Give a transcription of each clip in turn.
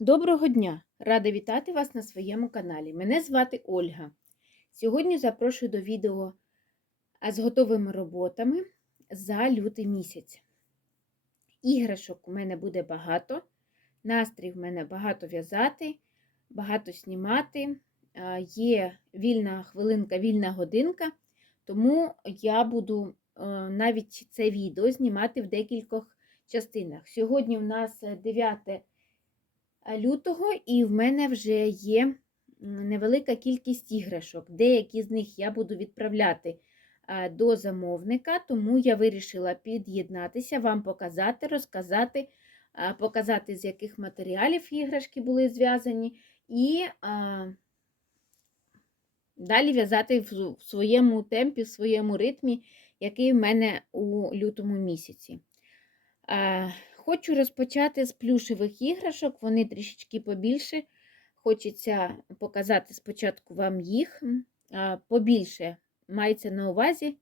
Доброго дня! Рада вітати вас на своєму каналі. Мене звати Ольга. Сьогодні запрошую до відео з готовими роботами за лютий місяць. Іграшок у мене буде багато, настрій в мене багато в'язати, багато знімати. Є вільна хвилинка, вільна годинка, тому я буду е, навіть це відео знімати в декількох частинах. Сьогодні у нас 9 лютого, і в мене вже є невелика кількість іграшок. Деякі з них я буду відправляти до замовника, тому я вирішила під'єднатися, вам показати, розказати, показати, з яких матеріалів іграшки були зв'язані, і далі в'язати в своєму темпі, в своєму ритмі, який в мене у лютому місяці. Хочу розпочати з плюшевих іграшок, вони трішечки побільше. Хочеться показати спочатку вам їх. Побільше мається на увазі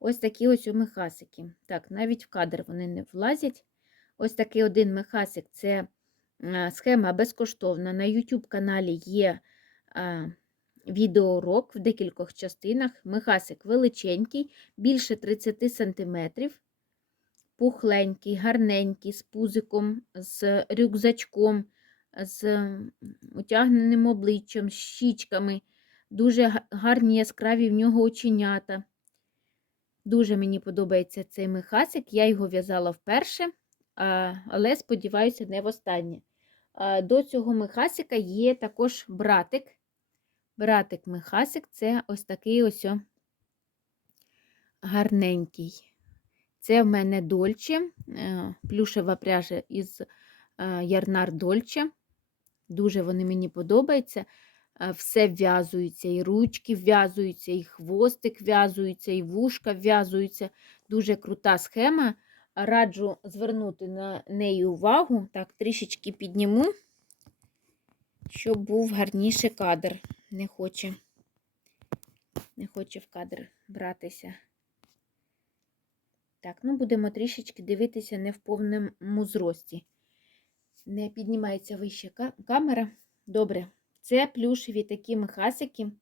ось такі ось мехасики. Так, навіть в кадр вони не влазять. Ось такий один мехасик це схема безкоштовна. На YouTube каналі є відеоурок в декількох частинах. Мехасик величенький, більше 30 см пухленький, гарненький, з пузиком, з рюкзачком, з утягненим обличчям, з щічками. Дуже гарні яскраві в нього оченята. Дуже мені подобається цей мехасик. Я його в'язала вперше, але, сподіваюся, не востаннє. До цього мехасика є також братик. Братик-мехасик це ось такий ось гарненький. Це в мене дольче, е, плюшева пряжа із е, ярнар дольче. Дуже вони мені подобаються. Е, все в'язується, і ручки в'язуються, і хвостик в'язується, і вушка в'язуються. Дуже крута схема. Раджу звернути на неї увагу. Так, трішечки підніму, щоб був гарніший кадр. Не хоче, не хоче в кадр братися. Так, ну будемо трішечки дивитися не в повному зрості. Не піднімається вище камера. Добре, це плюшеві такі мехасики.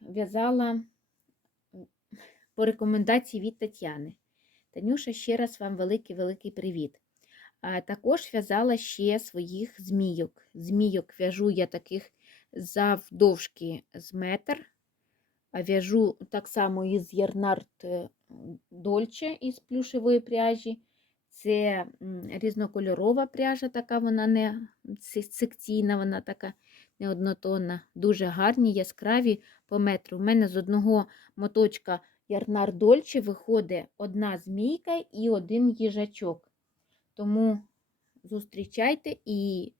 В'язала по рекомендації від Тетяни. Танюша, ще раз вам великий-великий привіт. А Також в'язала ще своїх змійок. Змійок в'яжу я таких завдовжки з метр. В'яжу так само із ярнард е, дольче із плюшевої пряжі. Це різнокольорова пряжа, така вона не секційна, вона така неоднотонна, дуже гарні, яскраві по метру. У мене з одного моточка ярнар дольче виходить одна змійка і один їжачок. Тому зустрічайте і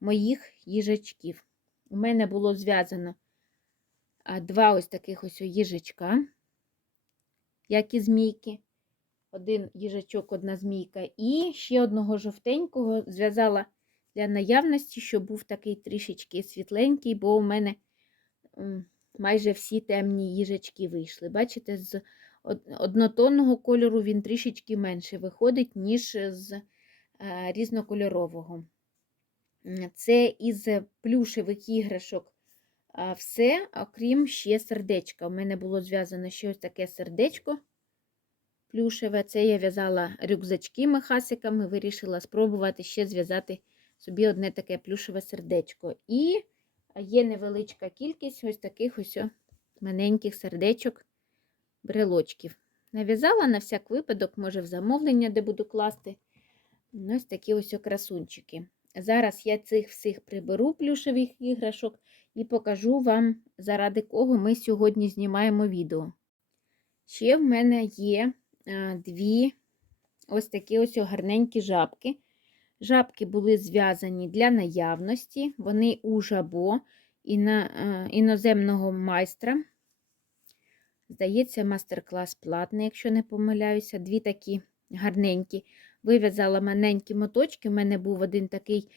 моїх їжачків. У мене було зв'язано два ось таких ось їжачка як і змійки. Один їжачок, одна змійка. І ще одного жовтенького зв'язала для наявності, щоб був такий трішечки світленький, бо у мене майже всі темні їжачки вийшли. Бачите, з однотонного кольору він трішечки менше виходить, ніж з е, різнокольорового. Це із плюшевих іграшок все, окрім ще сердечка. У мене було зв'язано ще ось таке сердечко плюшеве. Це я в'язала рюкзачки мехасиками, вирішила спробувати ще зв'язати собі одне таке плюшеве сердечко. І є невеличка кількість ось таких ось маленьких сердечок, брелочків. Нав'язала на всяк випадок, може, в замовлення, де буду класти. Ось такі ось красунчики. Зараз я цих всіх приберу плюшевих іграшок і покажу вам, заради кого ми сьогодні знімаємо відео. Ще в мене є дві ось такі ось гарненькі жабки. Жабки були зв'язані для наявності, вони у жабо іноземного майстра. Здається, мастер-клас платний, якщо не помиляюся, дві такі гарненькі. Вив'язала маленькі моточки. У мене був один такий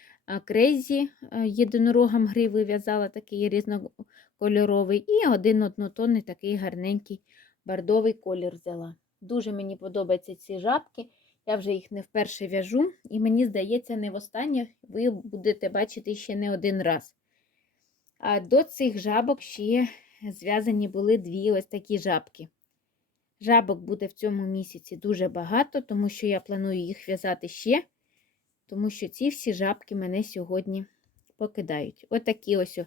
крейзі, єдинорогам гри вив'язала такий різнокольоровий, і один однотонний такий гарненький бордовий колір взяла. Дуже мені подобаються ці жабки. Я вже їх не вперше в'яжу, і мені здається, не востаннє ви будете бачити ще не один раз. А до цих жабок ще зв'язані були дві ось такі жабки. Жабок буде в цьому місяці дуже багато, тому що я планую їх в'язати ще, тому що ці всі жабки мене сьогодні покидають. Ось такі ось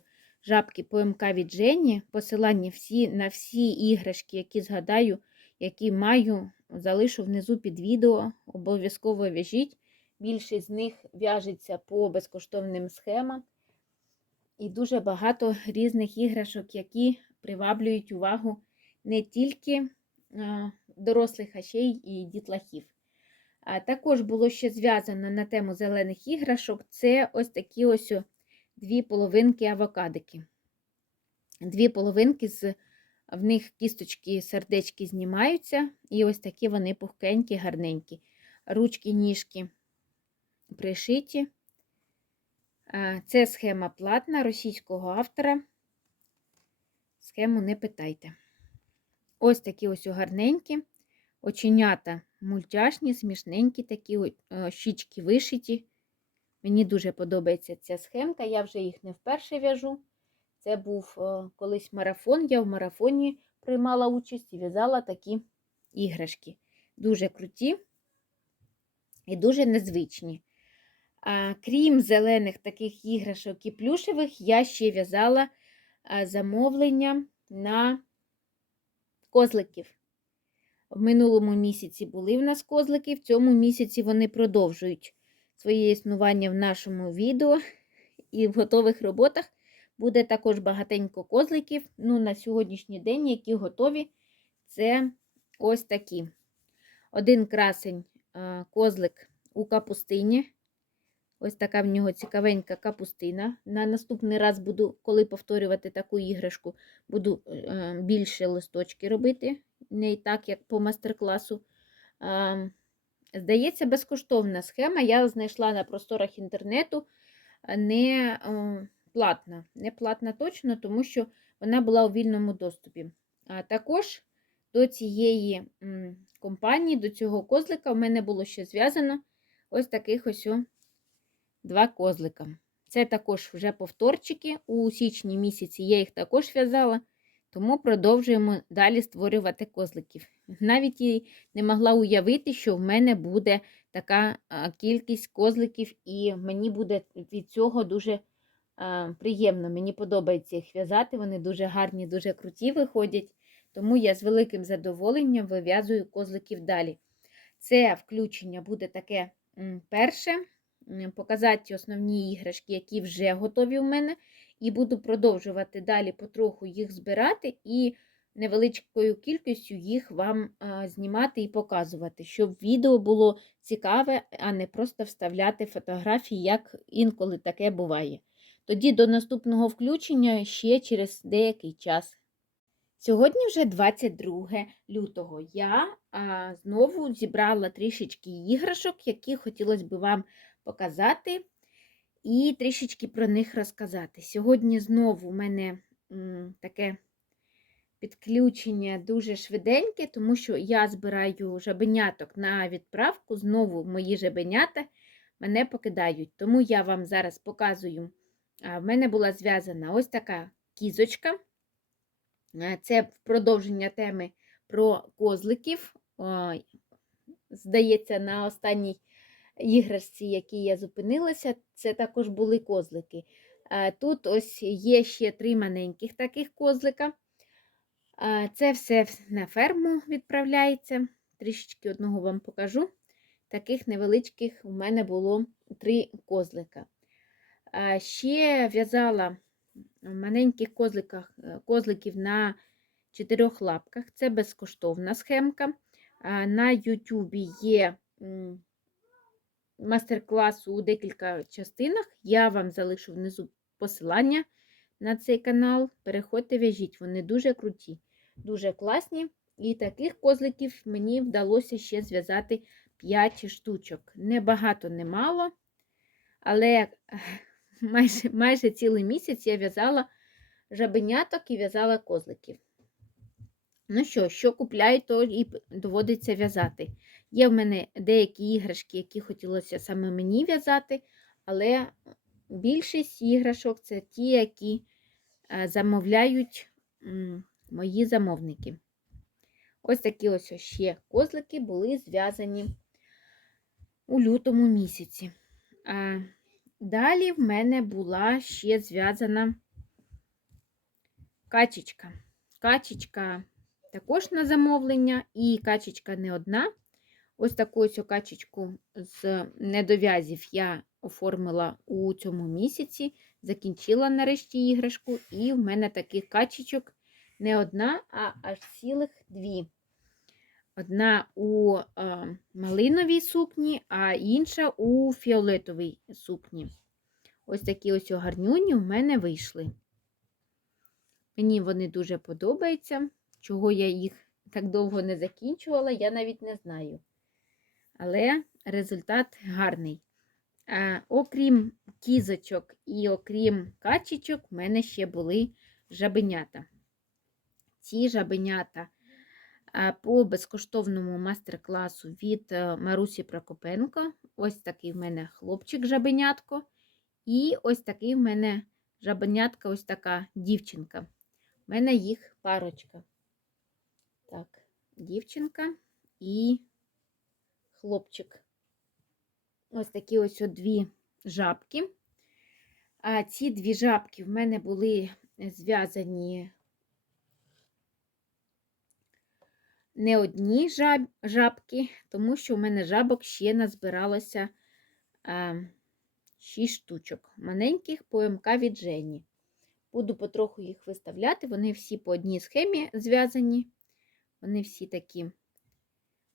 жабки ПМК від Жені. Посилання всі, на всі іграшки, які згадаю, які маю, залишу внизу під відео. Обов'язково в'яжіть. Більшість з них в'яжеться по безкоштовним схемам. І дуже багато різних іграшок, які приваблюють увагу не тільки дорослих, а і дітлахів. Також було ще зв'язано на тему зелених іграшок. Це ось такі ось дві половинки авокадики. Дві половинки, з, в них кісточки, сердечки знімаються, і ось такі вони пухкенькі, гарненькі. Ручки, ніжки пришиті. Це схема платна російського автора. Схему не питайте. Ось такі ось гарненькі, оченята мультяшні, смішненькі, такі щічки вишиті. Мені дуже подобається ця схемка, я вже їх не вперше в'яжу. Це був колись марафон. Я в марафоні приймала участь і в'язала такі іграшки. Дуже круті і дуже незвичні. А, Крім зелених таких іграшок і плюшевих, я ще в'язала замовлення на козликів. В минулому місяці були в нас козлики, в цьому місяці вони продовжують своє існування в нашому відео. І в готових роботах буде також багатенько козликів. Ну, на сьогоднішній день, які готові, це ось такі. Один красень козлик у капустині. Ось така в нього цікавенька капустина. На наступний раз буду, коли повторювати таку іграшку, буду е, більше листочки робити, не так, як по мастер-класу. Здається, безкоштовна схема. Я знайшла на просторах інтернету не платна. Не платна точно, тому що вона була у вільному доступі. А також до цієї компанії, до цього козлика, в мене було ще зв'язано ось таких ось два козлика. Це також вже повторчики. У січні місяці я їх також в'язала, тому продовжуємо далі створювати козликів. Навіть і не могла уявити, що в мене буде така кількість козликів, і мені буде від цього дуже приємно. Мені подобається їх в'язати, вони дуже гарні, дуже круті виходять. Тому я з великим задоволенням вив'язую козликів далі. Це включення буде таке перше показати основні іграшки, які вже готові у мене, і буду продовжувати далі потроху їх збирати і невеличкою кількістю їх вам знімати і показувати, щоб відео було цікаве, а не просто вставляти фотографії, як інколи таке буває. Тоді до наступного включення ще через деякий час. Сьогодні вже 22 лютого. Я а, знову зібрала трішечки іграшок, які хотілося б вам показати і трішечки про них розказати. Сьогодні знову у мене таке підключення дуже швиденьке, тому що я збираю жабеняток на відправку, знову мої жабенята мене покидають. Тому я вам зараз показую. В мене була зв'язана ось така кізочка. Це продовження теми про козликів. Здається, на останній іграшці, які я зупинилася, це також були козлики. Тут ось є ще три маленьких таких козлика. Це все на ферму відправляється. Трішечки одного вам покажу. Таких невеличких у мене було три козлика. Ще в'язала маленьких козликах, козликів на чотирьох лапках. Це безкоштовна схемка. На Ютубі є мастер-клас у декілька частинах. Я вам залишу внизу посилання на цей канал. Переходьте, в'яжіть, вони дуже круті, дуже класні. І таких козликів мені вдалося ще зв'язати 5 штучок. Небагато, немало, але майже майже цілий місяць я в'язала жабеняток і в'язала козликів. Ну що, що купляю, то і доводиться в'язати. Є в мене деякі іграшки, які хотілося саме мені в'язати, але більшість іграшок це ті, які е, замовляють мої замовники. Ось такі ось ще козлики були зв'язані у лютому місяці. Далі в мене була ще зв'язана качечка. Качечка також на замовлення, і качечка не одна. Ось таку ось качечку з недов'язів я оформила у цьому місяці, закінчила нарешті іграшку, і в мене таких качечок не одна, а аж цілих дві. Одна у е, малиновій сукні, а інша у фіолетовій сукні. Ось такі ось гарнюні в мене вийшли. Мені вони дуже подобаються. Чого я їх так довго не закінчувала, я навіть не знаю. Але результат гарний. А, окрім кізочок і окрім качечок, в мене ще були жабенята. Ці жабенята по безкоштовному мастер-класу від е, Марусі Прокопенко. Ось такий в мене хлопчик-жабенятко. І ось такий в мене жабенятка, ось така дівчинка. У мене їх парочка. Так, дівчинка і хлопчик. Ось такі ось дві жабки. А ці дві жабки в мене були зв'язані не одні жаб, жабки, тому що в мене жабок ще назбиралося а, 6 штучок. Маленьких ПМК від Жені. Буду потроху їх виставляти. Вони всі по одній схемі зв'язані. Вони всі такі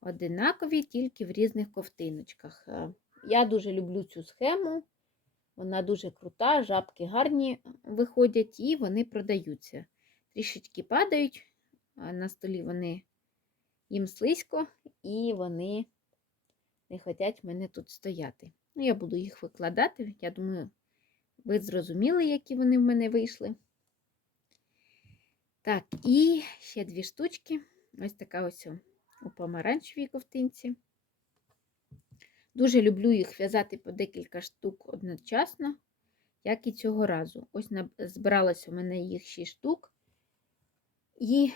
одинакові, тільки в різних ковтиночках. Е, Я дуже люблю цю схему. Вона дуже крута, жабки гарні виходять і вони продаються. Трішечки падають, на столі вони їм слизько, і вони не хочуть мене тут стояти. Ну, я буду їх викладати. Я думаю, ви зрозуміли, які вони в мене вийшли. Так, і ще дві штучки. Ось така ось у помаранчевій ковтинці. Дуже люблю їх в'язати по декілька штук одночасно, як і цього разу. Ось збиралося у мене їх 6 штук, і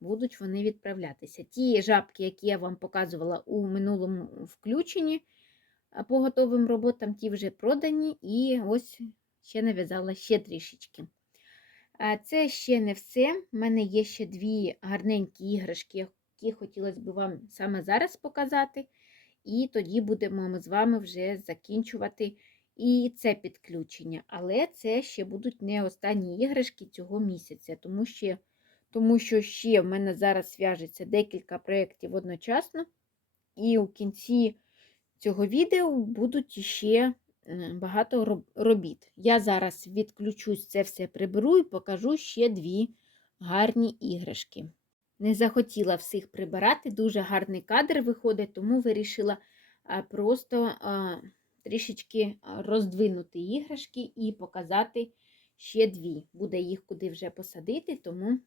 будуть вони відправлятися. Ті жабки, які я вам показувала у минулому включенні по готовим роботам, ті вже продані, і ось ще нав'язала ще трішечки. Це ще не все. У мене є ще дві гарненькі іграшки, які хотілося б вам саме зараз показати. І тоді будемо ми з вами вже закінчувати і це підключення. Але це ще будуть не останні іграшки цього місяця, тому що, тому що ще в мене зараз в'яжеться декілька проєктів одночасно. І у кінці цього відео будуть ще багато робіт. Я зараз відключусь, це все приберу і покажу ще дві гарні іграшки. Не захотіла всіх прибирати, дуже гарний кадр виходить, тому вирішила просто трішечки роздвинути іграшки і показати ще дві. Буде їх куди вже посадити, тому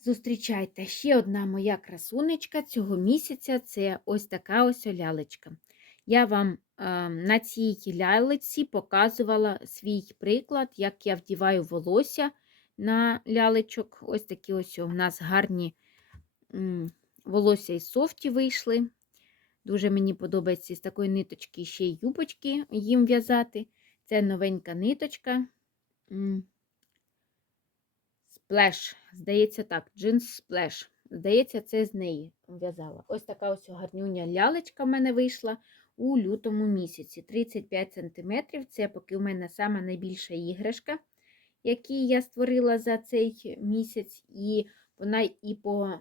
зустрічайте ще одна моя красунечка цього місяця це ось така ось лялечка. Я вам на цій лялечці показувала свій приклад, як я вдіваю волосся на лялечок. Ось такі ось у нас гарні волосся із софті вийшли. Дуже мені подобається з такої ниточки ще й юбочки їм в'язати. Це новенька ниточка. Сплеш, здається, так, джинс сплеш. Здається, це з неї в'язала. Ось така ось гарнюня лялечка в мене вийшла у лютому місяці. 35 см. Це поки у мене сама найбільша іграшка, яку я створила за цей місяць, і вона і по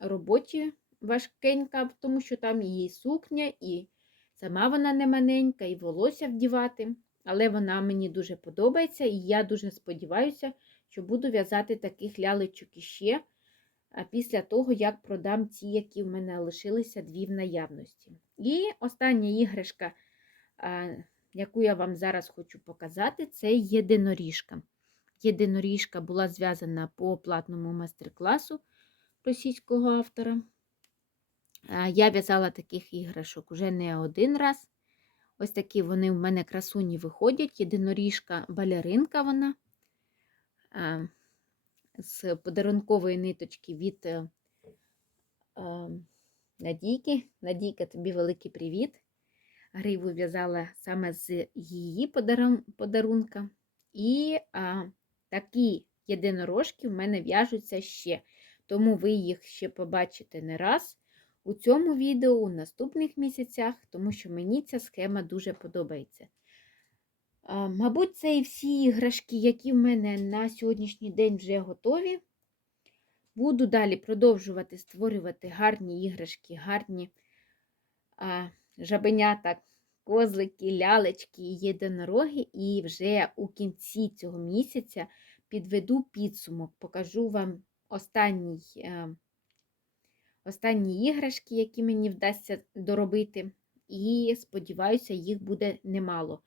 роботі важкенька, тому що там її сукня, і сама вона не маленька, і волосся вдівати. Але вона мені дуже подобається, і я дуже сподіваюся, що буду в'язати таких лялечок іще після того, як продам ті, які в мене лишилися дві в наявності. І остання іграшка, яку я вам зараз хочу показати, це єдиноріжка. єдиноріжка була зв'язана по платному майстер-класу російського автора. Я в'язала таких іграшок уже не один раз. Ось такі вони в мене красуні виходять. Єдиноріжка балеринка вона з подарункової ниточки від е, Надійки. Надійка, тобі великий привіт. Гриву в'язала саме з її подарунка. І а, такі єдинорожки в мене в'яжуться ще. Тому ви їх ще побачите не раз у цьому відео, у наступних місяцях, тому що мені ця схема дуже подобається. А, Мабуть, це і всі іграшки, які в мене на сьогоднішній день вже готові. Буду далі продовжувати створювати гарні іграшки, гарні а, жабенята, козлики, лялечки єдинороги. І вже у кінці цього місяця підведу підсумок, покажу вам останній, е, останні іграшки, які мені вдасться доробити. І сподіваюся, їх буде немало.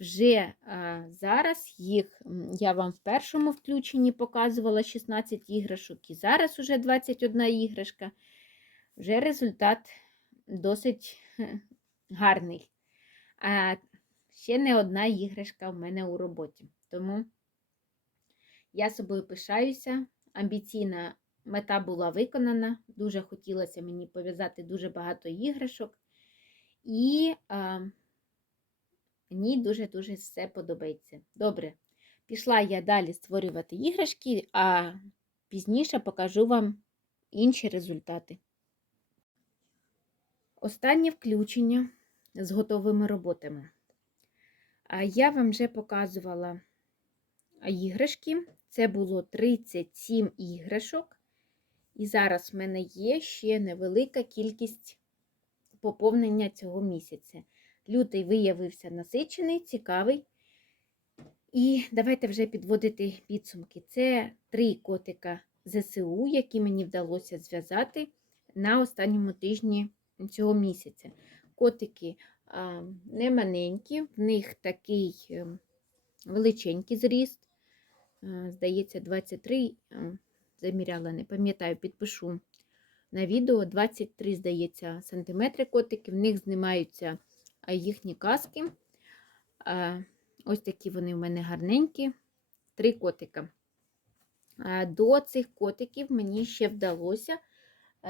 Вже а, зараз їх я вам в першому включенні показувала 16 іграшок, і зараз уже 21 іграшка. Вже результат досить гарний. А ще не одна іграшка в мене у роботі. Тому я собою пишаюся. Амбіційна мета була виконана. Дуже хотілося мені пов'язати дуже багато іграшок. І а, мені дуже-дуже все подобається. Добре, пішла я далі створювати іграшки, а пізніше покажу вам інші результати. Останнє включення з готовими роботами. Я вам вже показувала іграшки. Це було 37 іграшок. І зараз в мене є ще невелика кількість поповнення цього місяця. Лютий виявився насичений, цікавий. І давайте вже підводити підсумки. Це три котика ЗСУ, які мені вдалося зв'язати на останньому тижні цього місяця. Котики не маленькі, в них такий е, величенький зріст. А, Здається, 23, а, заміряла, не пам'ятаю, підпишу на відео 23, здається, сантиметри котики. В них знімаються їхні каски. Ось такі вони в мене гарненькі. Три котика. До цих котиків мені ще вдалося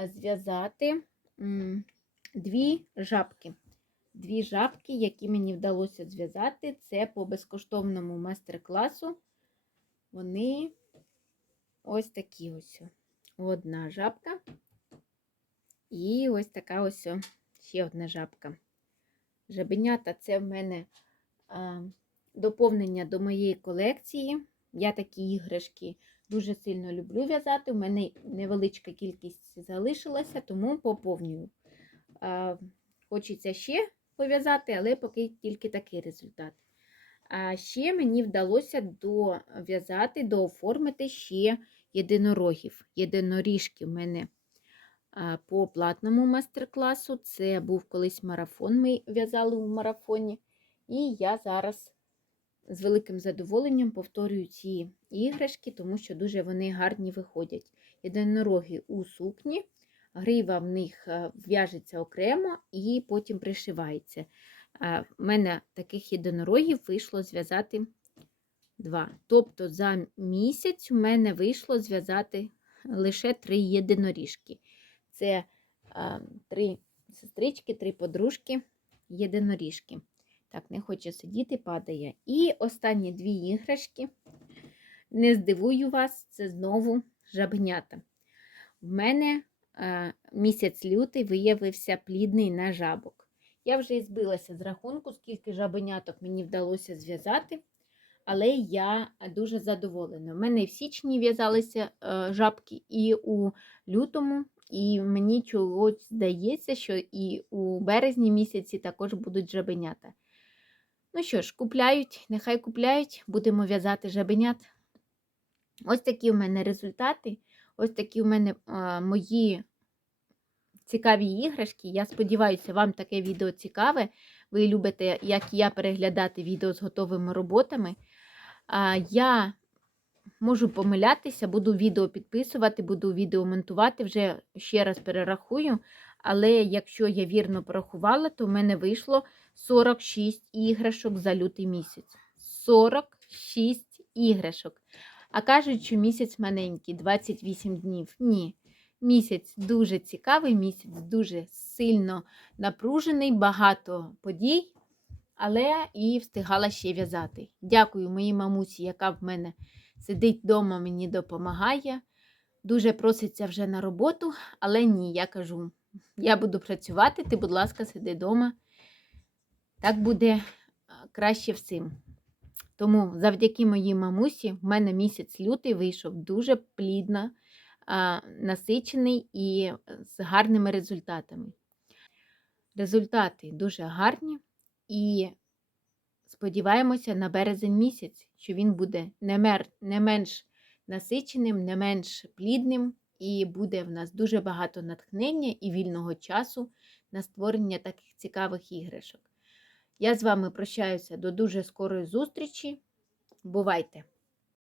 зв'язати дві жабки. Дві жабки, які мені вдалося зв'язати, це по безкоштовному майстер-класу. Вони ось такі ось. Одна жабка. І ось така ось ще одна жабка. Жабенята це в мене доповнення до моєї колекції. Я такі іграшки дуже сильно люблю в'язати. У мене невеличка кількість залишилася, тому поповнюю. Хочеться ще пов'язати, але поки тільки такий результат. А ще мені вдалося дов'язати, дооформити ще єдинорогів. Єдиноріжки в мене по платному майстер-класу. Це був колись марафон, ми в'язали у марафоні. І я зараз з великим задоволенням повторюю ці іграшки, тому що дуже вони гарні виходять. Єдинороги у сукні, грива в них е, в'яжеться окремо і потім пришивається. У мене таких єдинорогів вийшло зв'язати два. Тобто за місяць у мене вийшло зв'язати лише три єдиноріжки. Це а, три сестрички, три подружки, єдиноріжки. Так, не хоче сидіти, падає. І останні дві іграшки. Не здивую вас, це знову жабенята. В мене а, місяць лютий виявився плідний на жабок. Я вже і збилася з рахунку, скільки жабеняток мені вдалося зв'язати, але я дуже задоволена. У мене в січні в'язалися е, жабки і у лютому, і мені чогось здається, що і у березні місяці також будуть жабенята. Ну що ж, купляють, нехай купляють, будемо в'язати жабенят. Ось такі у мене результати, ось такі у мене а, мої цікаві іграшки. Я сподіваюся, вам таке відео цікаве. Ви любите, як я переглядати відео з готовими роботами. А, Я можу помилятися, буду відео підписувати, буду відео монтувати, вже ще раз перерахую. Але якщо я вірно порахувала, то в мене вийшло 46 іграшок за лютий місяць. 46 іграшок. А кажуть, що місяць маленький, 28 днів. Ні. Місяць дуже цікавий, місяць дуже сильно напружений, багато подій, але і встигала ще в'язати. Дякую моїй мамусі, яка в мене сидить вдома, мені допомагає. Дуже проситься вже на роботу, але ні, я кажу, я буду працювати, ти, будь ласка, сиди вдома. Так буде краще всім. Тому завдяки моїй мамусі в мене місяць лютий вийшов дуже плідно, насичений і з гарними результатами. Результати дуже гарні і сподіваємося на березень місяць, що він буде не, мер, не менш насиченим, не менш плідним, і буде в нас дуже багато натхнення і вільного часу на створення таких цікавих іграшок. Я з вами прощаюся до дуже скорої зустрічі. Бувайте!